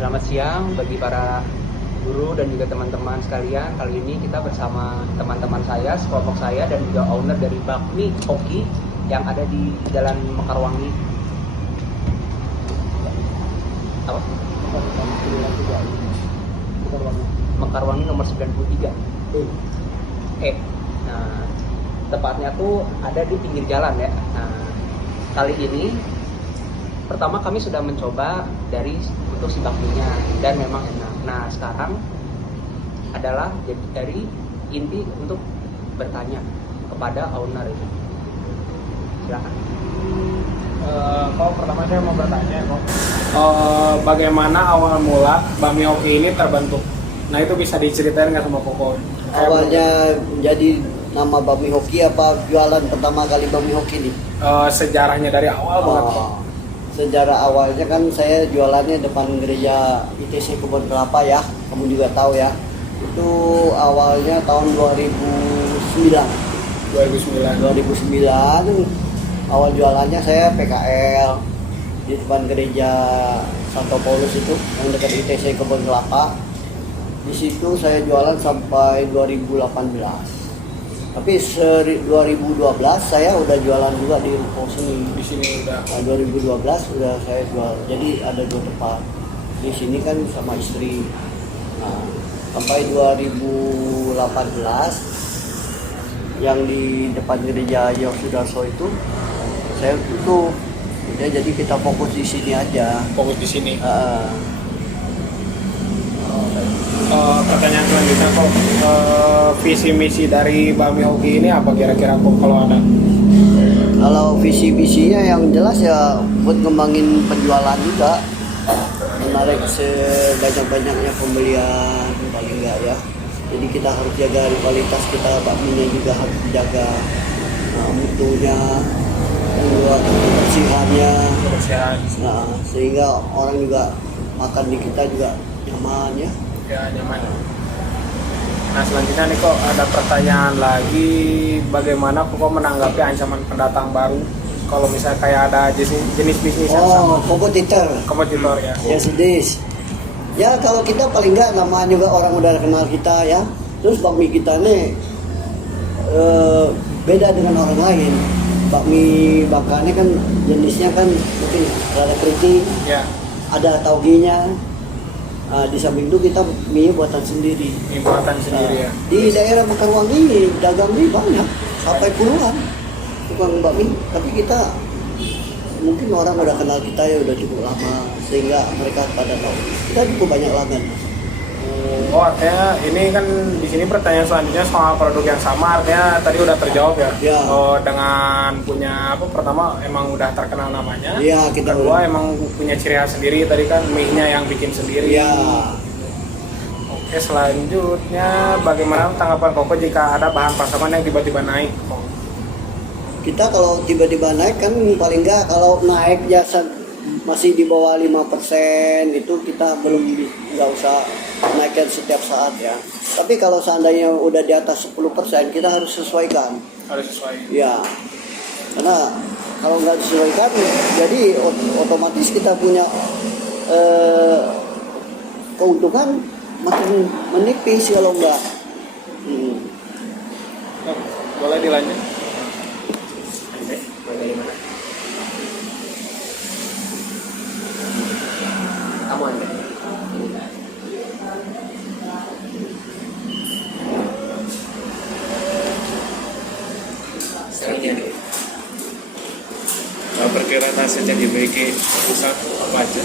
Selamat siang bagi para guru dan juga teman-teman sekalian. Kali ini kita bersama teman-teman saya, sekelompok saya dan juga owner dari Bakmi Hoki yang ada di Jalan Mekarwangi. Apa? Mekarwangi nomor 93. Nah, tepatnya tuh ada di pinggir jalan ya. Nah, kali ini pertama kami sudah mencoba untuk si bakminya dan memang enak. Nah, sekarang adalah dari inti untuk bertanya kepada owner itu. Silakan. Kok pertama saya mau bertanya kok, bagaimana awal mula Bakmi Hoki ini terbentuk? Nah itu bisa diceritain nggak sama Koko? Awalnya jadi nama Bakmi Hoki apa jualan pertama kali Bakmi Hoki nih? Sejarahnya dari awal banget kok. Sejarah awalnya kan saya jualannya depan gereja ITC Kebun Kelapa ya, kamu juga tahu ya. Itu awalnya tahun 2009 awal jualannya saya PKL di depan gereja Santo Paulus itu yang dekat ITC Kebun Kelapa. Di situ saya jualan sampai 2018. Tapi 2012 saya udah jualan juga di ruko sini. Di sini udah. Nah, 2012 udah saya jual. Jadi ada 2 tempat. Di sini kan sama istri. Nah, sampai 2018 yang di depan gereja Yosudarso itu saya tutup. Ya, jadi kita fokus di sini aja. Fokus di sini. Pertanyaan selanjutnya kok, visi misi dari Bakmi Hoki ini apa kira-kira kok kalau ada? Kalau visi misinya yang jelas ya buat ngembangin penjualan juga, menarik sebanyak-banyaknya pembelian paling enggak ya. Jadi kita harus jaga kualitas kita, bakminya juga harus dijaga, mutunya, kebersihannya, nah, sehingga orang juga makan di kita juga nyaman ya. Ya nyaman. Nah selanjutnya nih kok ada pertanyaan lagi, bagaimana kok menanggapi ancaman pendatang baru kalau misalnya kayak ada jenis bisnis yang sama? Kompetitor Ya. Yes it is. Ya kalau kita paling enggak namanya juga orang udah kenal kita ya. Terus bakmi kita nih beda dengan orang lain. Bakmi bakarnya kan jenisnya kan mungkin ada keriting, Ya. ada tauginya. Di samping itu kita mie buatan sendiri. Mie buatan sendiri ya. Di daerah Mekarwangi dagang mie banyak, sampai puluhan tukang bakmi. Tapi kita mungkin orang udah kenal kita ya udah cukup lama sehingga mereka pada tahu. Kita cukup banyak langganan. Oh artinya ini kan di sini pertanyaan selanjutnya soal produk yang sama, artinya tadi udah terjawab ya. Ya. Oh dengan punya apa, pertama emang udah terkenal namanya. Iya, kita kedua emang punya ciri khas sendiri, tadi kan mie-nya yang bikin sendiri. Ya. Oke selanjutnya bagaimana tanggapan Koko jika ada bahan pasaman yang tiba-tiba naik? Kita kalau tiba-tiba naik kan paling enggak kalau naik ya masih di bawah 5% itu kita belum nggak usah naikkan setiap saat ya. Tapi kalau seandainya udah di atas 10% kita harus sesuaikan. Harus sesuai. Ya, karena kalau nggak disesuaikan, jadi otomatis kita punya keuntungan makin menipis kalau nggak. Boleh dilanjut? Kamu Anda. Perkiraan aset yang dimiliki pusat apa aja?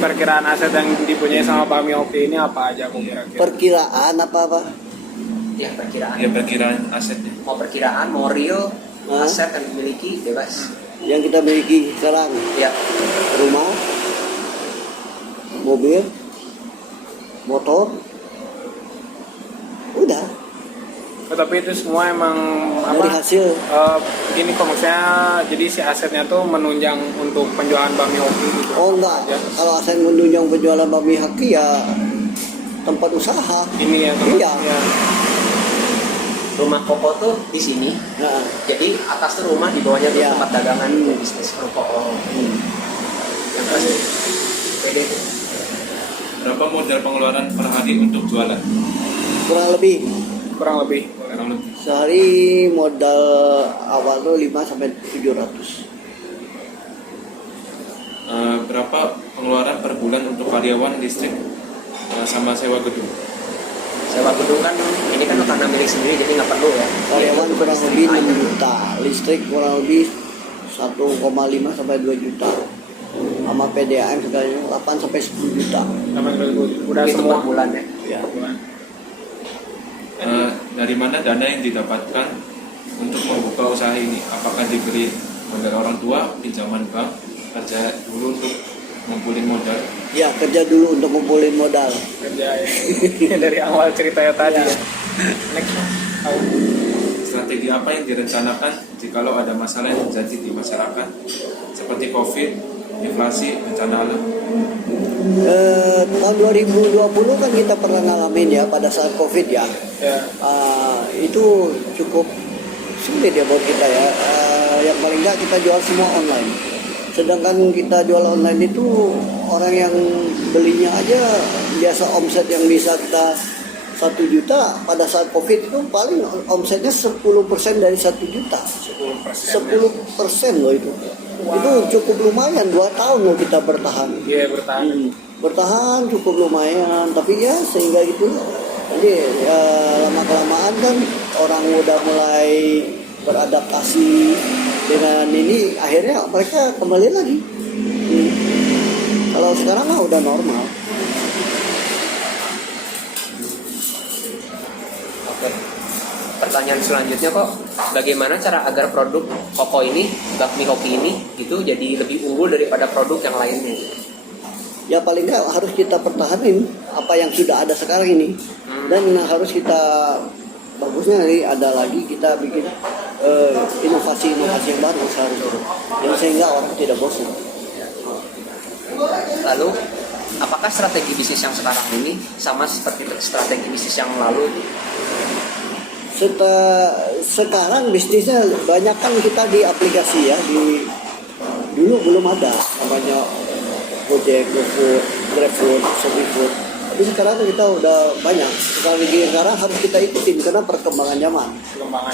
Perkiraan aset yang dipunyai sama Bakmi Hoki ini apa aja kok kira-kira? Perkiraan apa? Ya, perkiraan. Ya perkiraan asetnya. Mau perkiraan, mau real, Hah? aset yang dimiliki bebas. Yang kita miliki sekarang, Ya. rumah, mobil, motor, udah Tapi itu semua emang dari apa? hasil. Gini kok maksudnya, jadi si asetnya tuh menunjang untuk penjualan Bakmi Hoki gitu. Oh enggak, Ya. kalau aset menunjang penjualan bakmi Hoki ya tempat usaha. Ini ya teman. Iya. Ya. Rumah Koko tuh di sini. Nah, Jadi atas tuh rumah, di bawahnya tuh Iya. tempat dagangan bisnis ruko. Yang modal pengeluaran per hari untuk jualan? kurang lebih Kurang lebih. Kurang lebih. sehari modal awal tuh 5 sampai 700. Berapa pengeluaran per bulan untuk karyawan, listrik, sama sewa gedung? Sewa gedung kan ini kan karena milik sendiri jadi nggak perlu ya. Karyawan kurang lebih 6 juta, listrik kurang lebih 1,5 sampai 2 juta. Sama PDAM sekitarnya 8 sampai 10 juta. Sama udah Itu semua. per bulan ya. Ya. Dari mana dana yang didapatkan untuk membuka usaha ini? Apakah diberi modal orang tua, pinjaman bank, kerja dulu untuk ngumpulin modal? Ya, kerja dulu untuk ngumpulin modal. Kerja ya. Dari awal ceritanya tadi Ya. ya. Next. Strategi apa yang direncanakan jikalau ada masalah yang terjadi di masyarakat seperti COVID, inflasi, bencana alam? Tahun 2020 kan kita pernah ngalamin ya pada saat COVID ya. Ya. Itu cukup sulit ya buat kita ya. Yang paling nggak kita jual semua online. Sedangkan kita jual online itu orang yang belinya aja biasa omset yang bisa kita 1 juta pada saat COVID itu paling omsetnya 10% dari 1 juta. 10% loh itu. Itu cukup lumayan 2 tahun loh kita bertahan. Iya, bertahan. Bertahan cukup lumayan, tapi ya sehingga itu jadi ya, lama-kelamaan kan orang udah mulai beradaptasi dengan ini, akhirnya mereka kembali lagi. Kalau sekarang mah udah normal. Oke. Pertanyaan selanjutnya kok, bagaimana cara agar produk Koko ini, bakmi hoki ini, itu jadi lebih unggul daripada produk yang lainnya? Ya paling nggak harus kita pertahanin apa yang sudah ada sekarang ini, dan harus kita bagusnya nih ada lagi kita bikin inovasi-inovasi yang baru seharusnya, yang sehingga orang tidak bosan. Lalu, apakah strategi bisnis yang sekarang ini sama seperti strategi bisnis yang lalu? Sekarang bisnisnya banyak kan kita di aplikasi ya, dulu belum ada namanya Gojek, GoFood, GrabFood, ShopeeFood. Tapi sekarang kita udah banyak. Sekarang harus kita ikutin karena perkembangan zaman.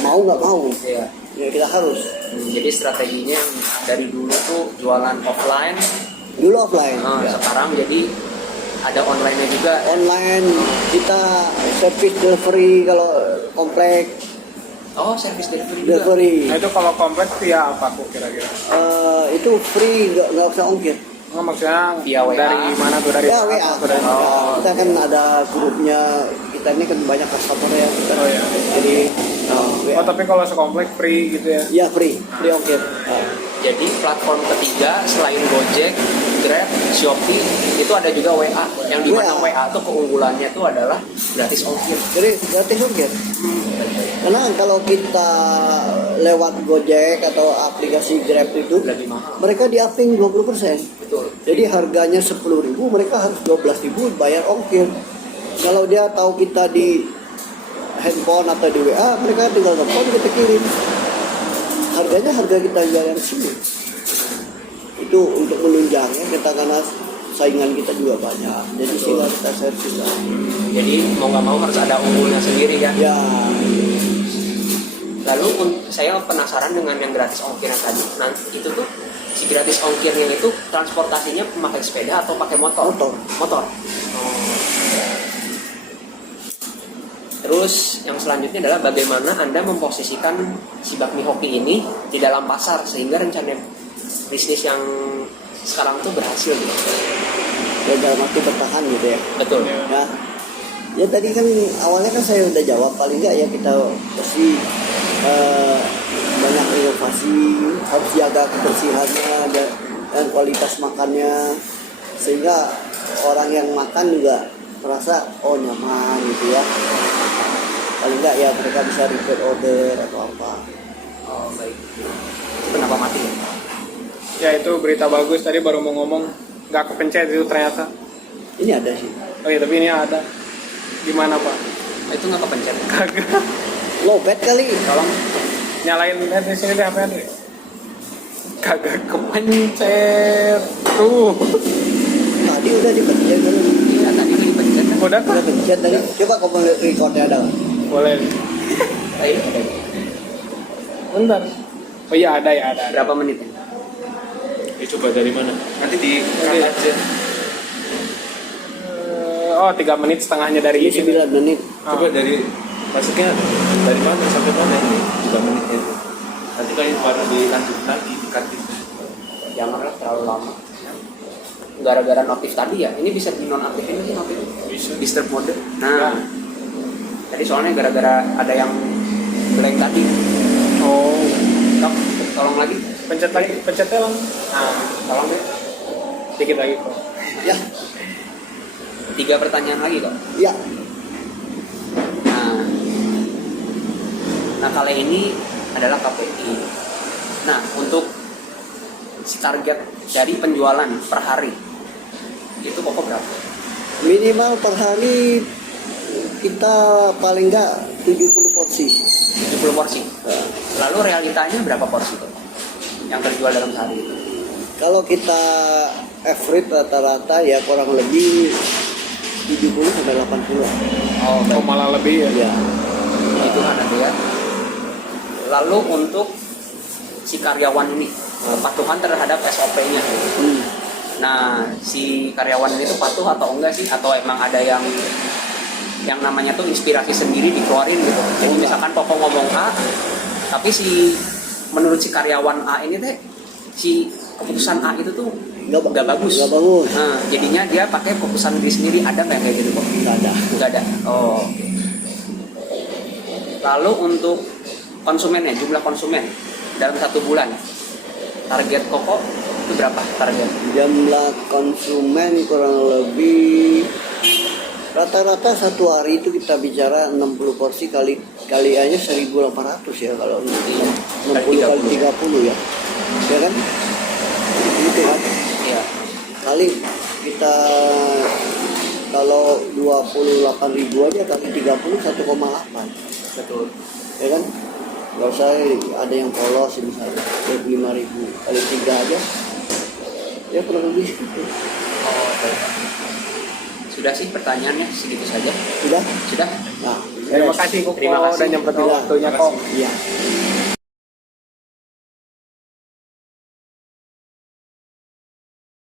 Mau nggak mau, Ya. ya kita harus. Jadi strateginya yang dari dulu tuh jualan offline, Dulu offline, ya. sekarang jadi ada online-nya juga. Online kita service delivery kalau komplek Oh, service delivery juga. delivery Nah itu kalau kompleks via apa kok kira-kira? itu free, nggak usah ongkir. Nggak, maksudnya Via WA. dari mana tuh, dari Ya WA. atau dari Kita kan ada grupnya, kita ini kan banyak customer ya kita. Oh, iya. Jadi WA. Oh tapi kalau sekomplek free gitu ya? Ya free ongkir. Jadi platform ketiga selain Gojek, Grab, Shopee itu ada juga WA. Yang dimana WA tuh keunggulannya tuh adalah gratis ongkir. Jadi gratis ongkir. Karena kalau kita lewat Gojek atau aplikasi Grab itu Lebih mahal. mereka di upping 20%. Betul. Jadi harganya 10.000 mereka harus 12.000 bayar ongkir. Kalau dia tahu kita di handphone atau di WA, mereka tinggal telepon kita kirim. Harganya harga kita jual yang sini. Itu untuk menunjangnya kita karena saingan kita juga banyak. Jadi sehingga kita servis lah. Jadi mau nggak mau harus ada unggulnya sendiri kan. Ya, Lalu saya penasaran dengan yang gratis ongkirnya tadi. Nah itu tuh si gratis ongkirnya itu transportasinya memakai sepeda atau pakai motor? Motor. Terus yang selanjutnya adalah bagaimana Anda memposisikan si bakmi hoki ini di dalam pasar sehingga rencana bisnis yang sekarang tuh berhasil gitu. ya dalam arti bertahan gitu ya. Betul. Ya tadi kan awalnya kan saya udah jawab, paling nggak ya kita pasti banyak inovasi, harus jaga kebersihannya dan kualitas makannya sehingga orang yang makan juga merasa oh nyaman gitu ya. Paling nggak ya mereka bisa repeat order atau apa. Oh baik. Kenapa mati? Ya itu berita bagus, tadi baru mau ngomong nggak kepencet itu ternyata. Ini ada sih. Oh iya tapi ini ada. Gimana Pak? Itu nggak kepencet. Kagak. Lowbat kali. Tolong nyalain di sini deh HP-nya deh. Kagak kepencet tuh. Tadi udah dipencet kan. Iya tadi udah dipencet. Udah kan? Udah pencet tadi. Coba kamu lihat recordnya ada. Boleh. Ayo, ada. Bentar. Oh iya ada ya ada. Berapa menit ya? Coba dari mana? Nanti di Oke. aja. Oh 3 menit setengahnya dari Ini 9 menit. Coba dari maksudnya dari mana sampai mana ini 3 menit itu. Nanti kalau baru dilanjut lagi dikatin. Janganlah terlalu lama. Gara-gara notif tadi ya, ini bisa dinonaktifin sih notif. Bisa. Disturb mode. Nah, tadi soalnya gara-gara ada yang blank tadi. Oh. Dok, tolong lagi. Pencet lagi, pencetnya lang. Nah, tolong deh. Dikit lagi kok. Ya, 3 pertanyaan lagi kok. ya. Nah kali ini adalah KPI. Nah, untuk si target dari penjualan per hari itu pokok berapa? Minimal per hari kita paling enggak 70 porsi. 70 porsi. Lalu realitanya berapa porsi tuh yang terjual dalam sehari itu? Kalau kita average rata-rata ya kurang lebih 70 sampai 80. Oh, Oh malah lebih ya. Ya. itu nanti ya. Lalu untuk si karyawan ini kepatuhan terhadap SOP-nya. Nah, si karyawan ini tuh patuh atau enggak sih? Atau emang ada yang namanya tuh inspirasi sendiri dikeluarin gitu. Jadi misalkan Koko ngomong A, tapi menurut si karyawan A ini teh si keputusan A itu tuh nggak bagus. Nggak bagus. Nah, jadinya dia pakai keputusan diri sendiri. Ada nggak kayak gitu kok? Nggak ada. Nggak ada. Oh. Oke. Lalu untuk konsumennya, jumlah konsumen dalam 1 bulan, target Koko itu berapa target? Jumlah konsumen kurang lebih rata-rata satu hari itu kita bicara 60 porsi kali aja 1.800 ya kalau 60 kali 30 ya. Ya kan? Gitu kan? Iya. Kali kita kalau 28.000 aja kali 30 1,8. Betul. Ya kan? Nggak usah ada yang polos misalnya 25.000 kali 3 aja ya kurang lebih segitu. Oh, oke. Sudah sih pertanyaannya segitu saja. Sudah? Sudah. Nah, Terima kasih Koko Terima kasih. udah nyempetin Iya. waktunya kok. iya.